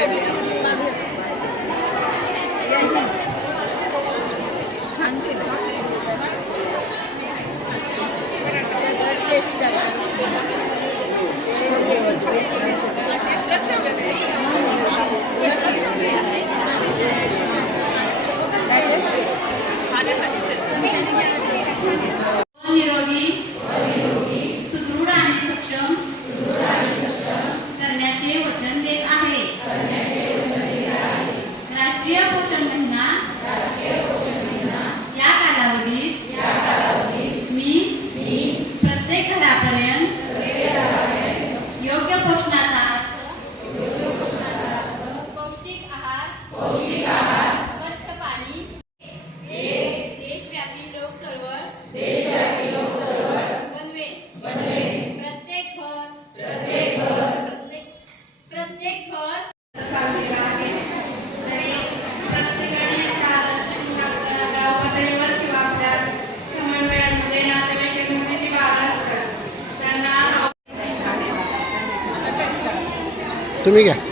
सांगते आपल्या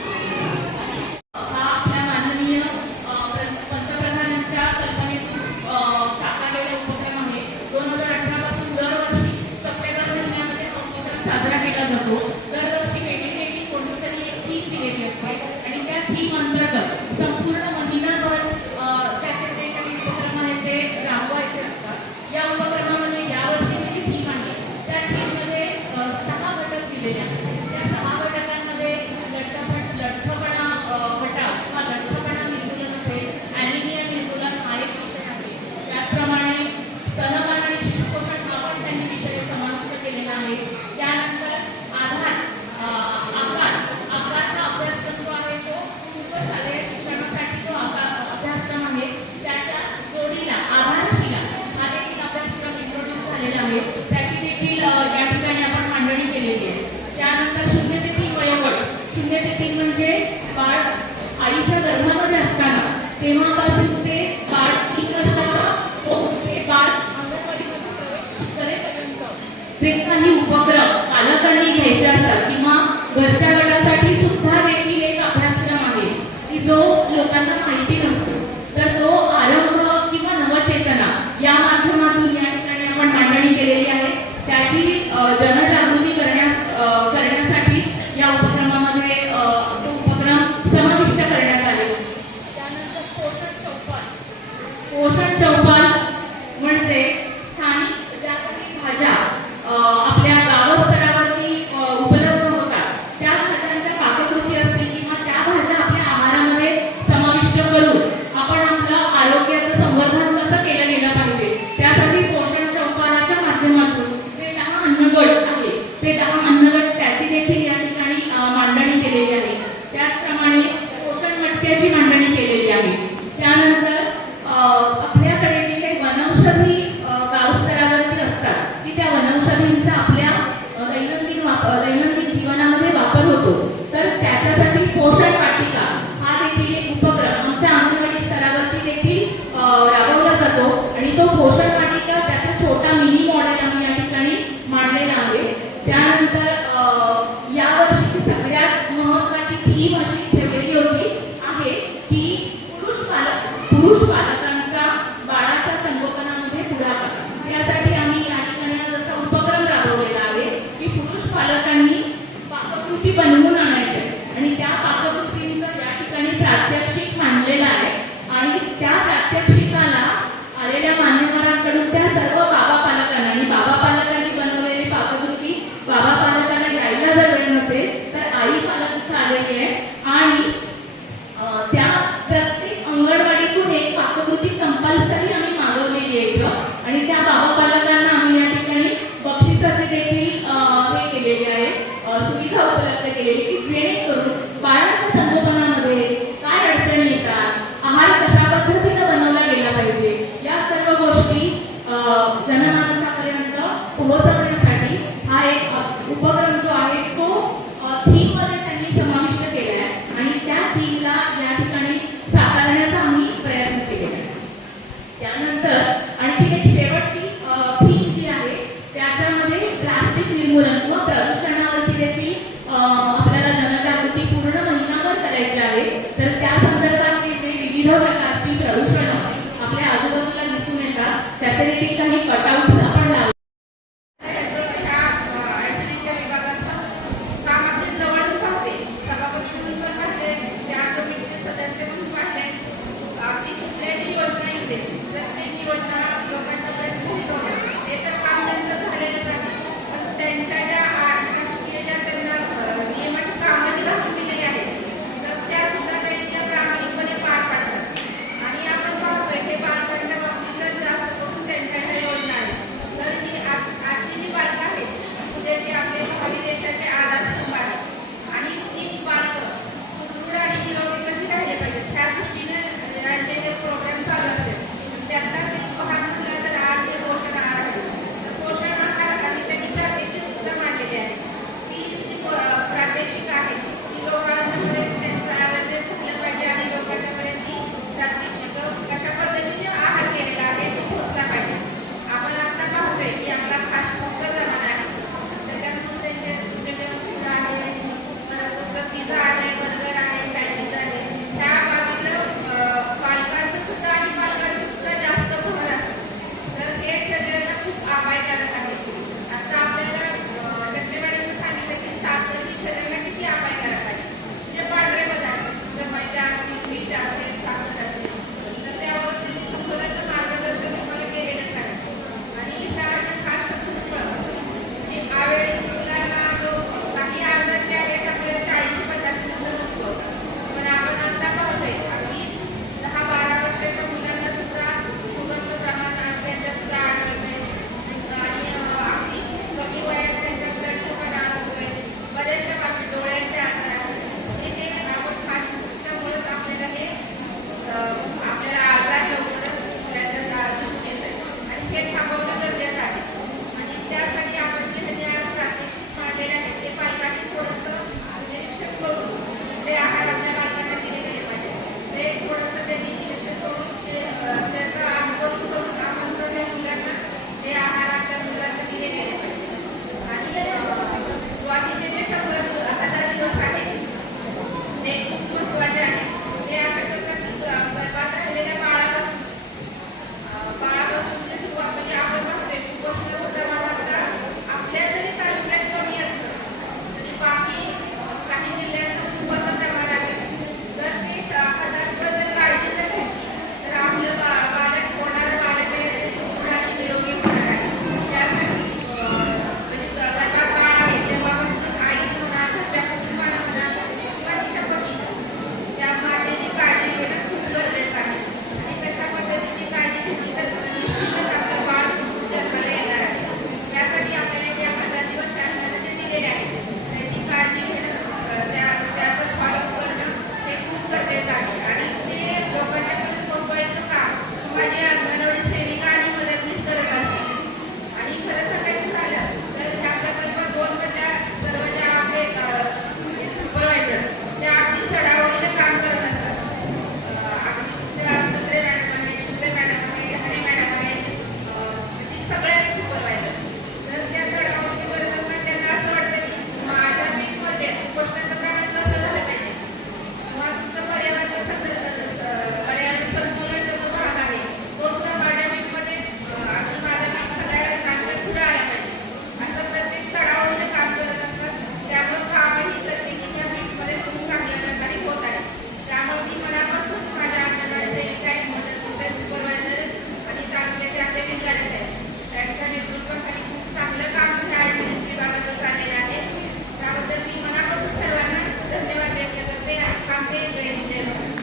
माननीय पंतप्रधानांच्या कल्पनेतून उपक्रम सप्टेंबर महिन्यामध्ये उपक्रम साजरा केला जातो दरवर्षी वेगळी वेगळी कोणतीतरी एक थीम दिलेली असते आणि त्या थीम अंतर्गत संपूर्ण महिनाभर त्याचे उपक्रमाने ते राबवायचे असतात या उपक्रमामध्ये या वर्षी जी थीम आहे त्या थीम मध्ये सहा पटक दिलेले असतात તેમાં પાસે Eh, jangan marah sama kalian itu pembocor